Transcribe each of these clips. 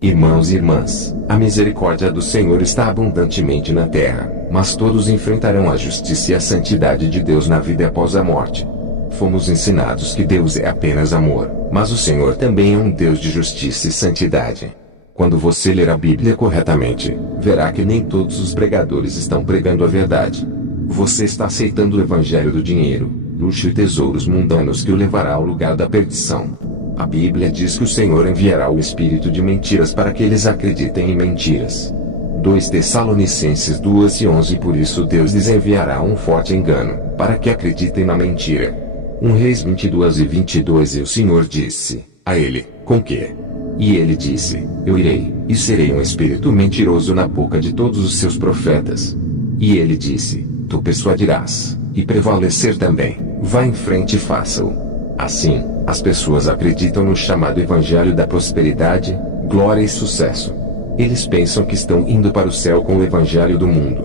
Irmãos e irmãs, a misericórdia do Senhor está abundantemente na terra, mas todos enfrentarão a justiça e a santidade de Deus na vida após a morte. Fomos ensinados que Deus é apenas amor, mas o Senhor também é um Deus de justiça e santidade. Quando você ler a Bíblia corretamente, verá que nem todos os pregadores estão pregando a verdade. Você está aceitando o evangelho do dinheiro, luxo e tesouros mundanos que o levará ao lugar da perdição. A Bíblia diz que o Senhor enviará o espírito de mentiras para que eles acreditem em mentiras. 2 Tessalonicenses 2:11. Por isso Deus lhes enviará um forte engano, para que acreditem na mentira. 1 Reis 22:22. E o Senhor disse a ele: com que? E ele disse: eu irei, e serei um espírito mentiroso na boca de todos os seus profetas. E ele disse: tu persuadirás, e prevalecer também, vá em frente e faça-o. Assim, as pessoas acreditam no chamado Evangelho da prosperidade, glória e sucesso. Eles pensam que estão indo para o céu com o Evangelho do mundo.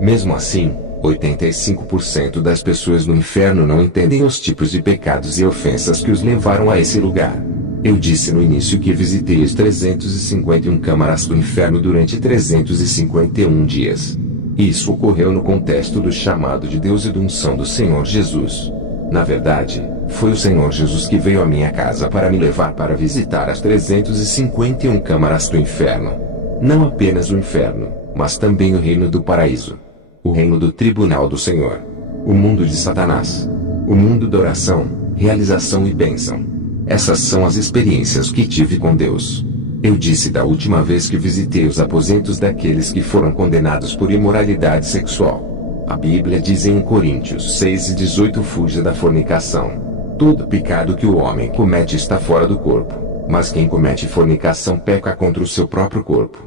Mesmo assim, 85% das pessoas no inferno não entendem os tipos de pecados e ofensas que os levaram a esse lugar. Eu disse no início que visitei os 351 câmaras do inferno durante 351 dias. Isso ocorreu no contexto do chamado de Deus e da unção do Senhor Jesus. Na verdade, foi o Senhor Jesus que veio à minha casa para me levar para visitar as 351 câmaras do inferno. Não apenas o inferno, mas também o reino do paraíso. O reino do tribunal do Senhor. O mundo de Satanás. O mundo da oração, realização e bênção. Essas são as experiências que tive com Deus. Eu disse da última vez que visitei os aposentos daqueles que foram condenados por imoralidade sexual. A Bíblia diz em 1 Coríntios 6:18: fuja da fornicação. Todo pecado que o homem comete está fora do corpo, mas quem comete fornicação peca contra o seu próprio corpo.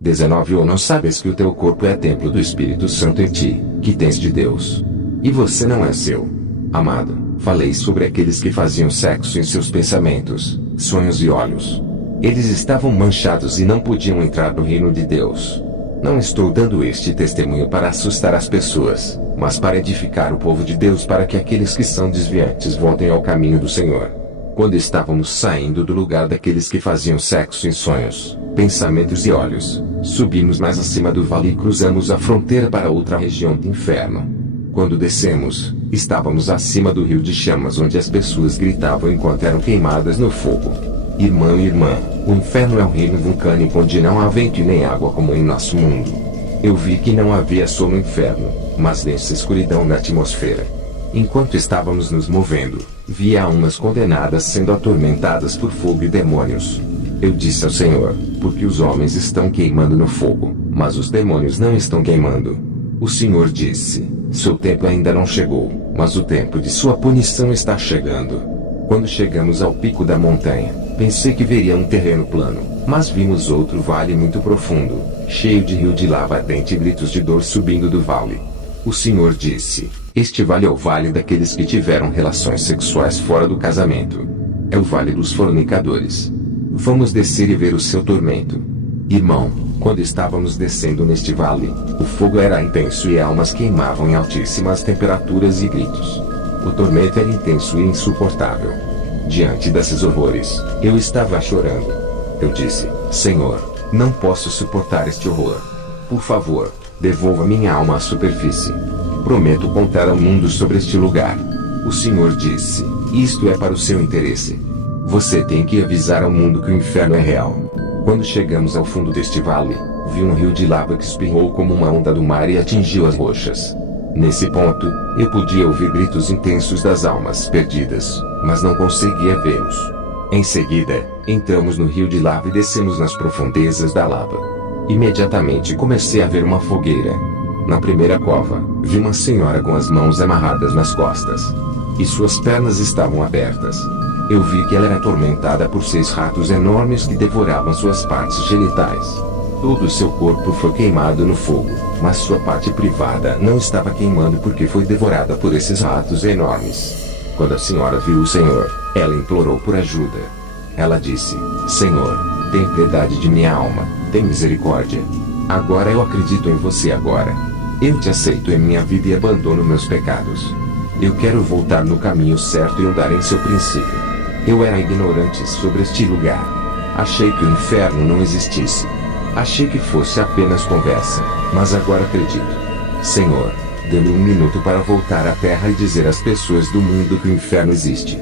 19 Ou não sabes que o teu corpo é templo do Espírito Santo em ti, que tens de Deus? E você não é seu? Amado, falei sobre aqueles que faziam sexo em seus pensamentos, sonhos e olhos. Eles estavam manchados e não podiam entrar no reino de Deus. Não estou dando este testemunho para assustar as pessoas, mas para edificar o povo de Deus, para que aqueles que são desviantes voltem ao caminho do Senhor. Quando estávamos saindo do lugar daqueles que faziam sexo em sonhos, pensamentos e olhos, subimos mais acima do vale e cruzamos a fronteira para outra região do inferno. Quando descemos, estávamos acima do rio de chamas, onde as pessoas gritavam enquanto eram queimadas no fogo. Irmão e irmã, o inferno é um reino vulcânico onde não há vento e nem água como em nosso mundo. Eu vi que não havia sol no inferno, mas densa escuridão na atmosfera. Enquanto estávamos nos movendo, vi almas condenadas sendo atormentadas por fogo e demônios. Eu disse ao Senhor: porque os homens estão queimando no fogo, mas os demônios não estão queimando? O Senhor disse: seu tempo ainda não chegou, mas o tempo de sua punição está chegando. Quando chegamos ao pico da montanha, pensei que veria um terreno plano, mas vimos outro vale muito profundo, cheio de rio de lava ardente e gritos de dor subindo do vale. O Senhor disse: este vale é o vale daqueles que tiveram relações sexuais fora do casamento. É o vale dos fornicadores. Vamos descer e ver o seu tormento. Irmão, quando estávamos descendo neste vale, o fogo era intenso e almas queimavam em altíssimas temperaturas e gritos. O tormento era intenso e insuportável. Diante desses horrores, eu estava chorando. Eu disse: Senhor, não posso suportar este horror. Por favor, devolva minha alma à superfície. Prometo contar ao mundo sobre este lugar. O Senhor disse: isto é para o seu interesse. Você tem que avisar ao mundo que o inferno é real. Quando chegamos ao fundo deste vale, vi um rio de lava que espirrou como uma onda do mar e atingiu as rochas. Nesse ponto, eu podia ouvir gritos intensos das almas perdidas, mas não conseguia vê-los. Em seguida, entramos no rio de lava e descemos nas profundezas da lava. Imediatamente comecei a ver uma fogueira. Na primeira cova, vi uma senhora com as mãos amarradas nas costas, e suas pernas estavam abertas. Eu vi que ela era atormentada por 6 ratos enormes que devoravam suas partes genitais. Todo o seu corpo foi queimado no fogo, mas sua parte privada não estava queimando porque foi devorada por esses ratos enormes. Quando a senhora viu o Senhor, ela implorou por ajuda. Ela disse: Senhor, tem piedade de minha alma, tem misericórdia. Agora eu acredito em você agora. Eu te aceito em minha vida e abandono meus pecados. Eu quero voltar no caminho certo e andar em seu princípio. Eu era ignorante sobre este lugar. Achei que o inferno não existisse. Achei que fosse apenas conversa, mas agora acredito. Senhor, dê-me 1 minuto para voltar à terra e dizer às pessoas do mundo que o inferno existe.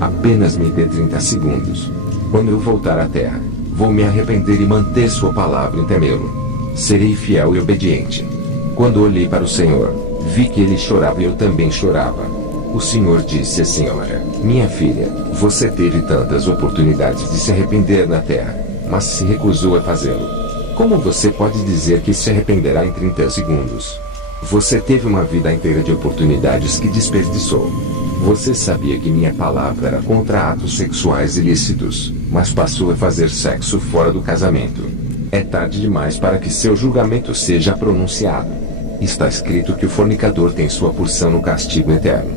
Apenas me dê 30 segundos. Quando eu voltar à terra, vou me arrepender e manter sua palavra em temê-lo. Serei fiel e obediente. Quando olhei para o Senhor, vi que ele chorava e eu também chorava. O Senhor disse à senhora: minha filha, você teve tantas oportunidades de se arrepender na terra, mas se recusou a fazê-lo. Como você pode dizer que se arrependerá em 30 segundos? Você teve uma vida inteira de oportunidades que desperdiçou. Você sabia que minha palavra era contra atos sexuais ilícitos, mas passou a fazer sexo fora do casamento. É tarde demais para que seu julgamento seja pronunciado. Está escrito que o fornicador tem sua porção no castigo eterno.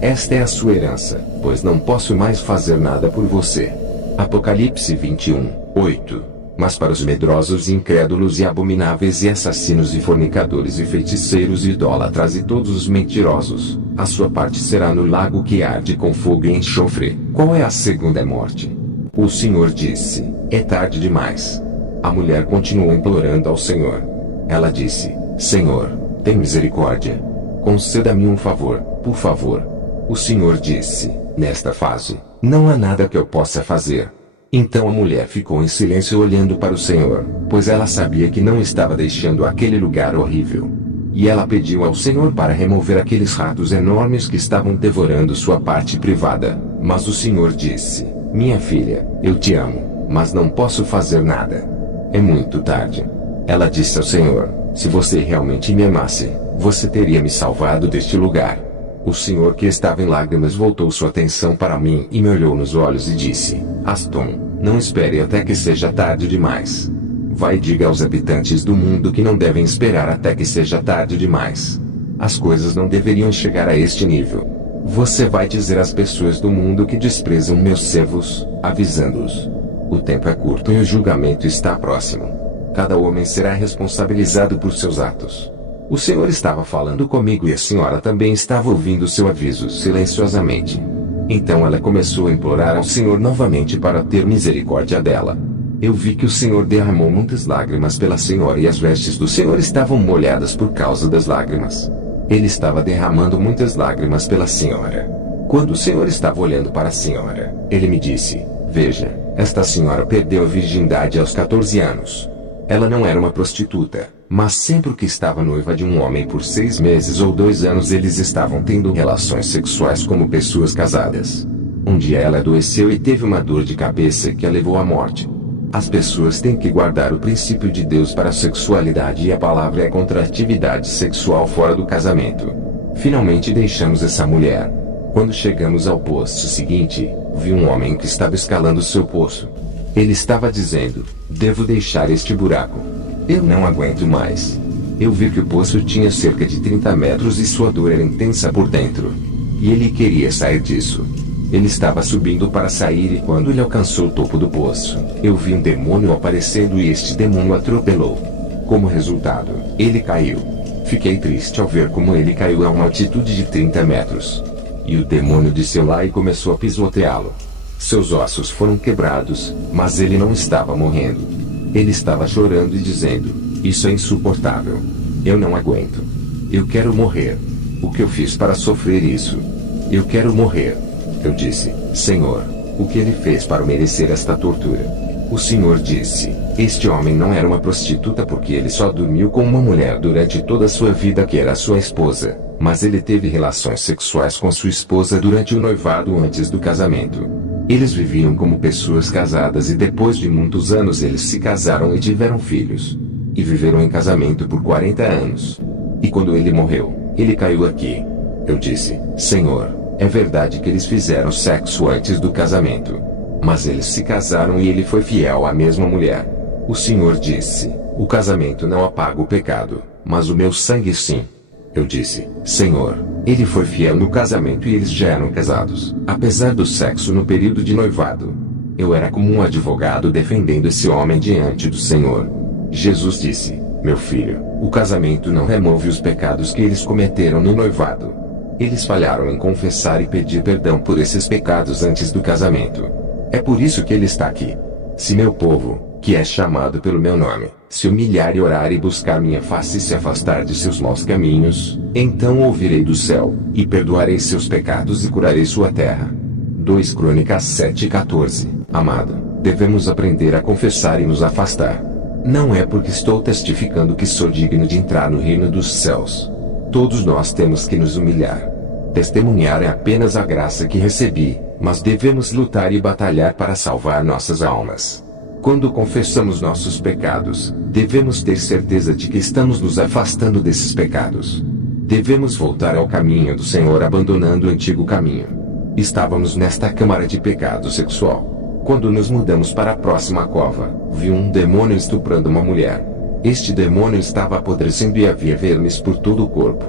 Esta é a sua herança, pois não posso mais fazer nada por você. Apocalipse 21:8. Mas para os medrosos e incrédulos e abomináveis e assassinos e fornicadores e feiticeiros e idólatras e todos os mentirosos, a sua parte será no lago que arde com fogo e enxofre. Qual é a segunda morte? O Senhor disse: é tarde demais. A mulher continuou implorando ao Senhor. Ela disse: Senhor, tem misericórdia. Conceda-me um favor, por favor. O Senhor disse: nesta fase, não há nada que eu possa fazer. Então a mulher ficou em silêncio olhando para o Senhor, pois ela sabia que não estava deixando aquele lugar horrível. E ela pediu ao Senhor para remover aqueles ratos enormes que estavam devorando sua parte privada. Mas o Senhor disse: minha filha, eu te amo, mas não posso fazer nada. É muito tarde. Ela disse ao Senhor: se você realmente me amasse, você teria me salvado deste lugar. O Senhor, que estava em lágrimas, voltou sua atenção para mim e me olhou nos olhos e disse: Aston, não espere até que seja tarde demais. Vai e diga aos habitantes do mundo que não devem esperar até que seja tarde demais. As coisas não deveriam chegar a este nível. Você vai dizer às pessoas do mundo que desprezam meus servos, avisando-os. O tempo é curto e o julgamento está próximo. Cada homem será responsabilizado por seus atos. O Senhor estava falando comigo e a senhora também estava ouvindo seu aviso silenciosamente. Então ela começou a implorar ao Senhor novamente para ter misericórdia dela. Eu vi que o Senhor derramou muitas lágrimas pela senhora e as vestes do Senhor estavam molhadas por causa das lágrimas. Ele estava derramando muitas lágrimas pela senhora. Quando o Senhor estava olhando para a senhora, ele me disse: veja, esta senhora perdeu a virgindade aos 14 anos. Ela não era uma prostituta, mas sempre que estava noiva de um homem por 6 meses ou 2 anos eles estavam tendo relações sexuais como pessoas casadas. Um dia ela adoeceu e teve uma dor de cabeça que a levou à morte. As pessoas têm que guardar o princípio de Deus para a sexualidade e a palavra é contra a atividade sexual fora do casamento. Finalmente deixamos essa mulher. Quando chegamos ao poço seguinte, vi um homem que estava escalando seu poço. Ele estava dizendo: devo deixar este buraco. Eu não aguento mais. Eu vi que o poço tinha cerca de 30 metros e sua dor era intensa por dentro. E ele queria sair disso. Ele estava subindo para sair e quando ele alcançou o topo do poço, eu vi um demônio aparecendo e este demônio atropelou. Como resultado, ele caiu. Fiquei triste ao ver como ele caiu a uma altitude de 30 metros. E o demônio desceu lá e começou a pisoteá-lo. Seus ossos foram quebrados, mas ele não estava morrendo. Ele estava chorando e dizendo: isso é insuportável. Eu não aguento. Eu quero morrer. O que eu fiz para sofrer isso? Eu quero morrer. Eu disse: Senhor, o que ele fez para merecer esta tortura? O Senhor disse: este homem não era uma prostituta porque ele só dormiu com uma mulher durante toda a sua vida que era sua esposa, mas ele teve relações sexuais com sua esposa durante o noivado antes do casamento. Eles viviam como pessoas casadas e depois de muitos anos eles se casaram e tiveram filhos. E viveram em casamento por 40 anos. E quando ele morreu, ele caiu aqui. Eu disse: Senhor, é verdade que eles fizeram sexo antes do casamento. Mas eles se casaram e ele foi fiel à mesma mulher. O Senhor disse: o casamento não apaga o pecado, mas o meu sangue sim. Eu disse: Senhor, ele foi fiel no casamento e eles já eram casados, apesar do sexo no período de noivado. Eu era como um advogado defendendo esse homem diante do Senhor. Jesus disse: Meu filho, o casamento não remove os pecados que eles cometeram no noivado. Eles falharam em confessar e pedir perdão por esses pecados antes do casamento. É por isso que ele está aqui. Se meu povo, que é chamado pelo meu nome, se humilhar e orar e buscar minha face e se afastar de seus maus caminhos, então ouvirei do céu, e perdoarei seus pecados e curarei sua terra. 2 Crônicas 7:14. Amado, devemos aprender a confessar e nos afastar. Não é porque estou testificando que sou digno de entrar no reino dos céus. Todos nós temos que nos humilhar. Testemunhar é apenas a graça que recebi, mas devemos lutar e batalhar para salvar nossas almas. Quando confessamos nossos pecados, devemos ter certeza de que estamos nos afastando desses pecados. Devemos voltar ao caminho do Senhor abandonando o antigo caminho. Estávamos nesta câmara de pecado sexual. Quando nos mudamos para a próxima cova, vi um demônio estuprando uma mulher. Este demônio estava apodrecendo e havia vermes por todo o corpo.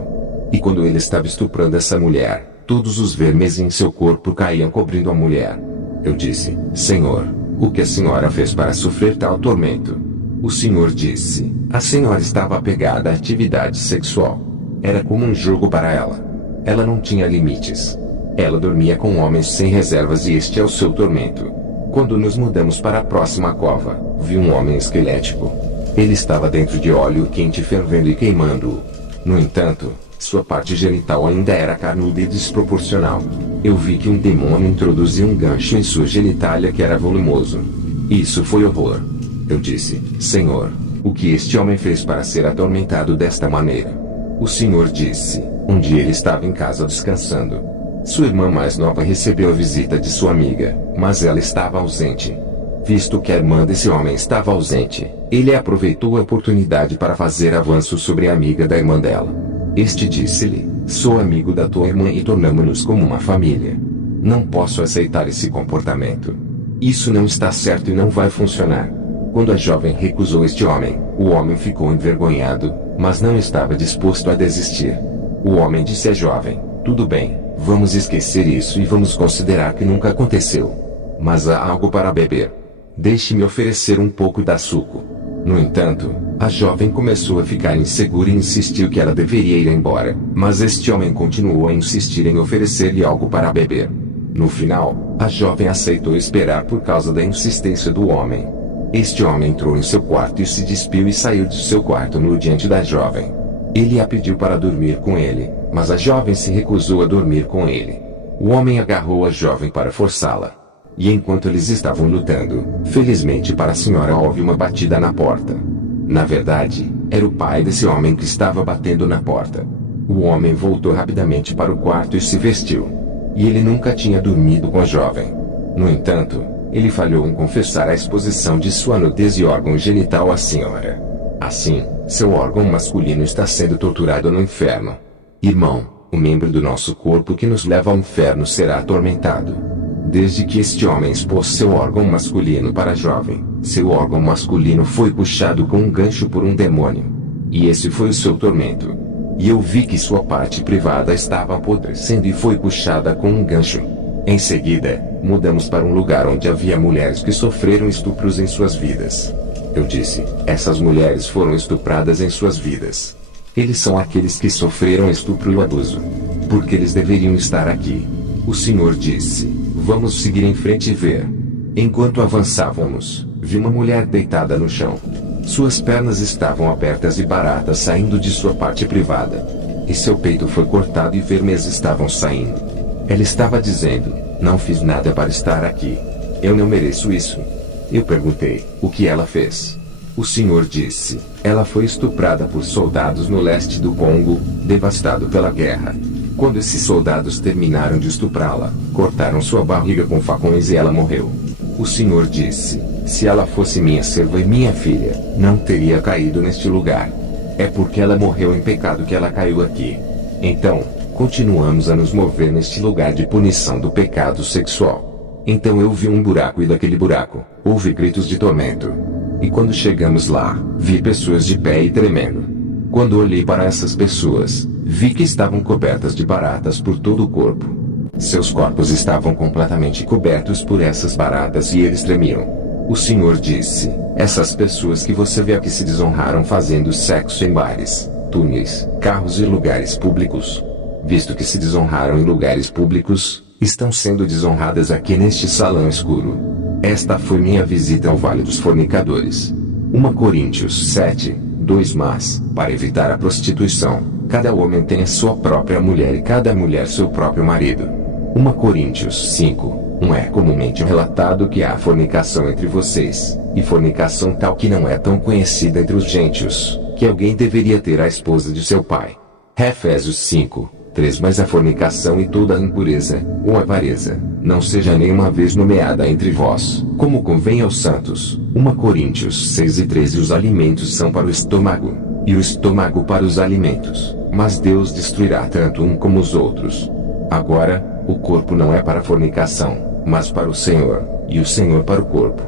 E quando ele estava estuprando essa mulher, todos os vermes em seu corpo caíam cobrindo a mulher. Eu disse: Senhor, o que a senhora fez para sofrer tal tormento? O Senhor disse: a senhora estava apegada à atividade sexual. Era como um jogo para ela. Ela não tinha limites. Ela dormia com homens sem reservas e este é o seu tormento. Quando nos mudamos para a próxima cova, vi um homem esquelético. Ele estava dentro de óleo quente fervendo e queimando-o. No entanto, sua parte genital ainda era carnuda e desproporcional. Eu vi que um demônio introduzia um gancho em sua genitália que era volumoso. Isso foi horror. Eu disse: Senhor, o que este homem fez para ser atormentado desta maneira? O Senhor disse: um dia ele estava em casa descansando. Sua irmã mais nova recebeu a visita de sua amiga, mas ela estava ausente. Visto que a irmã desse homem estava ausente, ele aproveitou a oportunidade para fazer avanço sobre a amiga da irmã dela. Este disse-lhe: sou amigo da tua irmã e tornamo-nos como uma família. Não posso aceitar esse comportamento. Isso não está certo e não vai funcionar. Quando a jovem recusou este homem, o homem ficou envergonhado, mas não estava disposto a desistir. O homem disse à jovem: tudo bem, vamos esquecer isso e vamos considerar que nunca aconteceu. Mas há algo para beber. Deixe-me oferecer um pouco da suco. No entanto, a jovem começou a ficar insegura e insistiu que ela deveria ir embora, mas este homem continuou a insistir em oferecer-lhe algo para beber. No final, a jovem aceitou esperar por causa da insistência do homem. Este homem entrou em seu quarto e se despiu e saiu de seu quarto no diante da jovem. Ele a pediu para dormir com ele, mas a jovem se recusou a dormir com ele. O homem agarrou a jovem para forçá-la. E enquanto eles estavam lutando, felizmente para a senhora houve uma batida na porta. Na verdade, era o pai desse homem que estava batendo na porta. O homem voltou rapidamente para o quarto e se vestiu. E ele nunca tinha dormido com a jovem. No entanto, ele falhou em confessar a exposição de sua nudez e órgão genital à senhora. Assim, seu órgão masculino está sendo torturado no inferno. Irmão, o membro do nosso corpo que nos leva ao inferno será atormentado. Desde que este homem expôs seu órgão masculino para a jovem, seu órgão masculino foi puxado com um gancho por um demônio. E esse foi o seu tormento. E eu vi que sua parte privada estava apodrecendo e foi puxada com um gancho. Em seguida, mudamos para um lugar onde havia mulheres que sofreram estupros em suas vidas. Eu disse: essas mulheres foram estupradas em suas vidas. Eles são aqueles que sofreram estupro e abuso. Porque eles deveriam estar aqui. O Senhor disse: vamos seguir em frente e ver. Enquanto avançávamos, vi uma mulher deitada no chão. Suas pernas estavam abertas e baratas saindo de sua parte privada. E seu peito foi cortado e vermes estavam saindo. Ela estava dizendo: não fiz nada para estar aqui. Eu não mereço isso. Eu perguntei: o que ela fez? O Senhor disse: ela foi estuprada por soldados no leste do Congo, devastado pela guerra. Quando esses soldados terminaram de estuprá-la, cortaram sua barriga com facões e ela morreu. O Senhor disse: se ela fosse minha serva e minha filha, não teria caído neste lugar. É porque ela morreu em pecado que ela caiu aqui. Então, continuamos a nos mover neste lugar de punição do pecado sexual. Então eu vi um buraco e daquele buraco, houve gritos de tormento. E quando chegamos lá, vi pessoas de pé e tremendo. Quando olhei para essas pessoas, vi que estavam cobertas de baratas por todo o corpo. Seus corpos estavam completamente cobertos por essas baratas e eles tremiam. O Senhor disse: essas pessoas que você vê aqui se desonraram fazendo sexo em bares, túneis, carros e lugares públicos. Visto que se desonraram em lugares públicos, estão sendo desonradas aqui neste salão escuro. Esta foi minha visita ao Vale dos Fornicadores. 1 Coríntios 7, 2. Mas, para evitar a prostituição, cada homem tem a sua própria mulher e cada mulher seu próprio marido. 1 Coríntios 5, 1. É comumente relatado que há fornicação entre vocês, e fornicação tal que não é tão conhecida entre os gentios, que alguém deveria ter a esposa de seu pai. Efésios 5, 3. Mas a fornicação e toda a impureza, ou avareza, não seja nenhuma vez nomeada entre vós, como convém aos santos. 1 Coríntios 6 e 13. Os alimentos são para o estômago, e o estômago para os alimentos, mas Deus destruirá tanto um como os outros. Agora, o corpo não é para a fornicação, mas para o Senhor, e o Senhor para o corpo.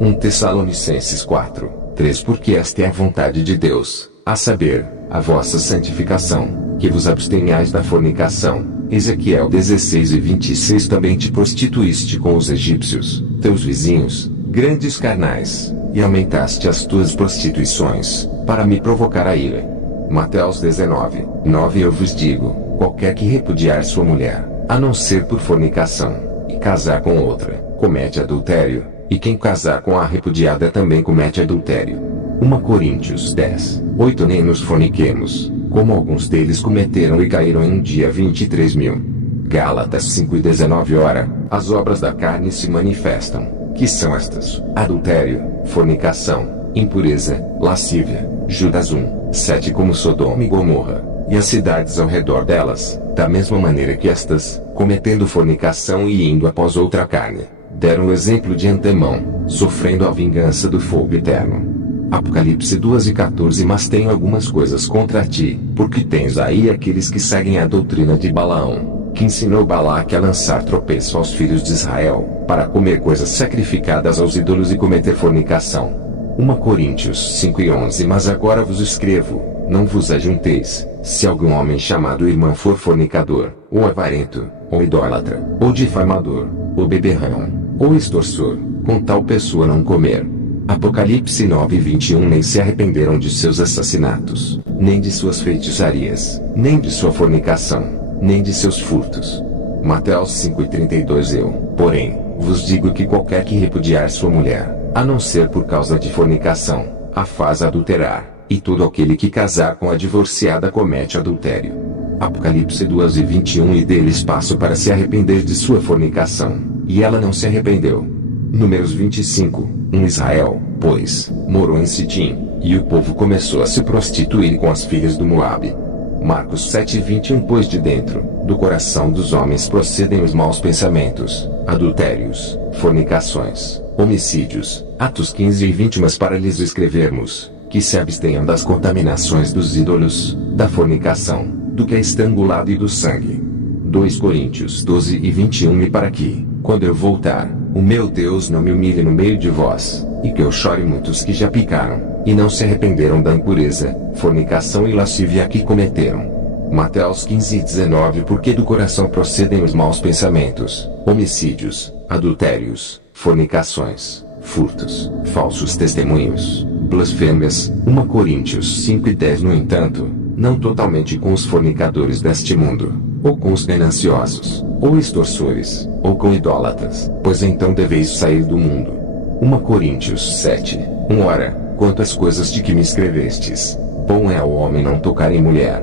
1 Tessalonicenses 4, 3. Porque esta é a vontade de Deus, a saber, a vossa santificação, que vos abstenhais da fornicação. Ezequiel 16 e 26. Também te prostituíste com os egípcios, teus vizinhos, grandes carnais, e aumentaste as tuas prostituições, para me provocar a ira. Mateus 19, 9. Eu vos digo, qualquer que repudiar sua mulher, a não ser por fornicação, e casar com outra, comete adultério, e quem casar com a repudiada também comete adultério. 1 Coríntios 10, 8. Nem nos forniquemos, como alguns deles cometeram e caíram em um dia 23.000. Gálatas 5 e 19. Ora, as obras da carne se manifestam, que são estas: adultério, fornicação, impureza, lascívia. Judas 1, 7. Como Sodoma e Gomorra, e as cidades ao redor delas, da mesma maneira que estas, cometendo fornicação e indo após outra carne, deram o exemplo de antemão, sofrendo a vingança do fogo eterno. Apocalipse 2 e 14. Mas tenho algumas coisas contra ti, porque tens aí aqueles que seguem a doutrina de Balaão, que ensinou Balaque a lançar tropeço aos filhos de Israel, para comer coisas sacrificadas aos ídolos e cometer fornicação. 1 Coríntios 5 e 11. Mas agora vos escrevo, não vos ajunteis, se algum homem chamado irmão for fornicador, ou avarento, ou idólatra, ou difamador, ou beberrão, ou extorsor, com tal pessoa não comer. Apocalipse 9 e 21. Nem se arrependeram de seus assassinatos, nem de suas feitiçarias, nem de sua fornicação, nem de seus furtos. Mateus 5 e 32. Eu, porém, vos digo que qualquer que repudiar sua mulher, a não ser por causa de fornicação, a faz adulterar, e todo aquele que casar com a divorciada comete adultério. Apocalipse 2 e 21. E dele espaço para se arrepender de sua fornicação, e ela não se arrependeu. Números 25, 1. Israel, pois, morou em Sitim, e o povo começou a se prostituir com as filhas do Moabe. Marcos 7 e 21. Pois de dentro, do coração dos homens procedem os maus pensamentos, adultérios, fornicações, homicídios. Atos 15 e 20. Mas para lhes escrevermos, que se abstenham das contaminações dos ídolos, da fornicação, do que é estrangulado e do sangue. 2 Coríntios 12 e 21. E para que, quando eu voltar, o meu Deus não me humilhe no meio de vós, e que eu chore muitos que já picaram, e não se arrependeram da impureza, fornicação e lascívia que cometeram. Mateus 15 e 19. Porque do coração procedem os maus pensamentos, homicídios, adultérios, fornicações, furtos, falsos testemunhos, blasfêmias. 1 Coríntios 5 e 10. No entanto, não totalmente com os fornicadores deste mundo, ou com os gananciosos, ou extorsores, ou com idólatras, pois então deveis sair do mundo. 1 Coríntios 7, 1. Ora, quanto às coisas de que me escrevestes, bom é ao homem não tocar em mulher.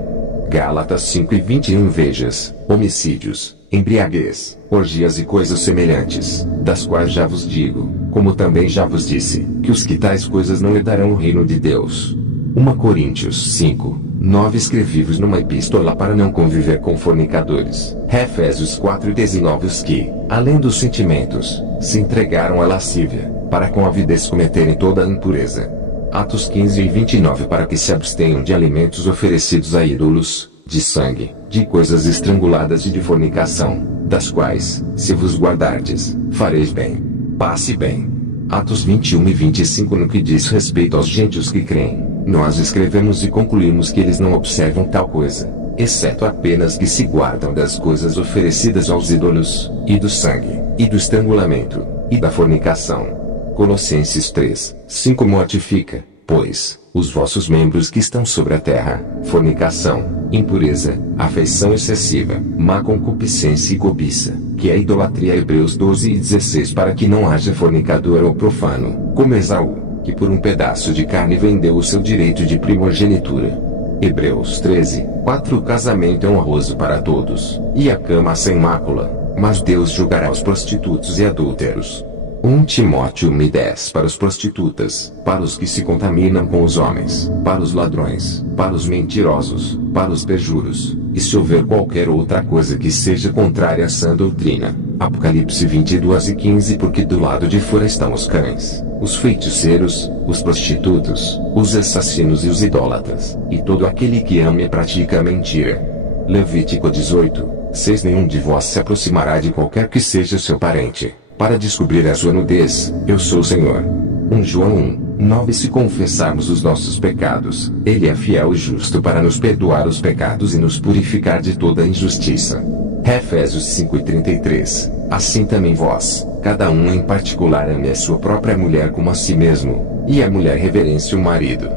Gálatas 5 e 21. Vejas, homicídios, embriaguez, orgias e coisas semelhantes, das quais já vos digo, como também já vos disse, que os que tais coisas não herdarão o reino de Deus. 1 Coríntios 5, 9. Escrevi-vos numa epístola para não conviver com fornicadores. Efésios 4 e 19. Os que, além dos sentimentos, se entregaram à lascívia, para com avidez cometerem toda a impureza. Atos 15 e 29. Para que se abstenham de alimentos oferecidos a ídolos, de sangue, de coisas estranguladas e de fornicação, das quais, se vos guardardes, fareis bem. Passe bem. Atos 21 e 25. No que diz respeito aos gentios que creem, nós escrevemos e concluímos que eles não observam tal coisa, exceto apenas que se guardam das coisas oferecidas aos ídolos, e do sangue, e do estrangulamento, e da fornicação. Colossenses 3, 5 Mortifica, pois, os vossos membros que estão sobre a terra, fornicação, impureza, afeição excessiva, má concupiscência e cobiça, que é idolatria. Hebreus 12 e 16. Para que não haja fornicador ou profano, como Esaú, que por um pedaço de carne vendeu o seu direito de primogenitura. Hebreus 13, 4. O casamento é honroso para todos, e a cama sem mácula, mas Deus julgará os prostitutos e adúlteros. 1 Timóteo 1:10. Para as prostitutas, para os que se contaminam com os homens, para os ladrões, para os mentirosos, para os perjuros, e se houver qualquer outra coisa que seja contrária à sã doutrina. Apocalipse 22:15. Porque do lado de fora estão os cães, os feiticeiros, os prostitutos, os assassinos e os idólatras, e todo aquele que ama e pratica a mentira. Levítico 18:6. Nenhum de vós se aproximará de qualquer que seja seu parente, para descobrir a sua nudez. Eu sou o Senhor. 1 João 1:9. Se confessarmos os nossos pecados, Ele é fiel e justo para nos perdoar os pecados e nos purificar de toda injustiça. Efésios 5:33. Assim também vós, cada um em particular, ame a sua própria mulher como a si mesmo, e a mulher reverência o marido.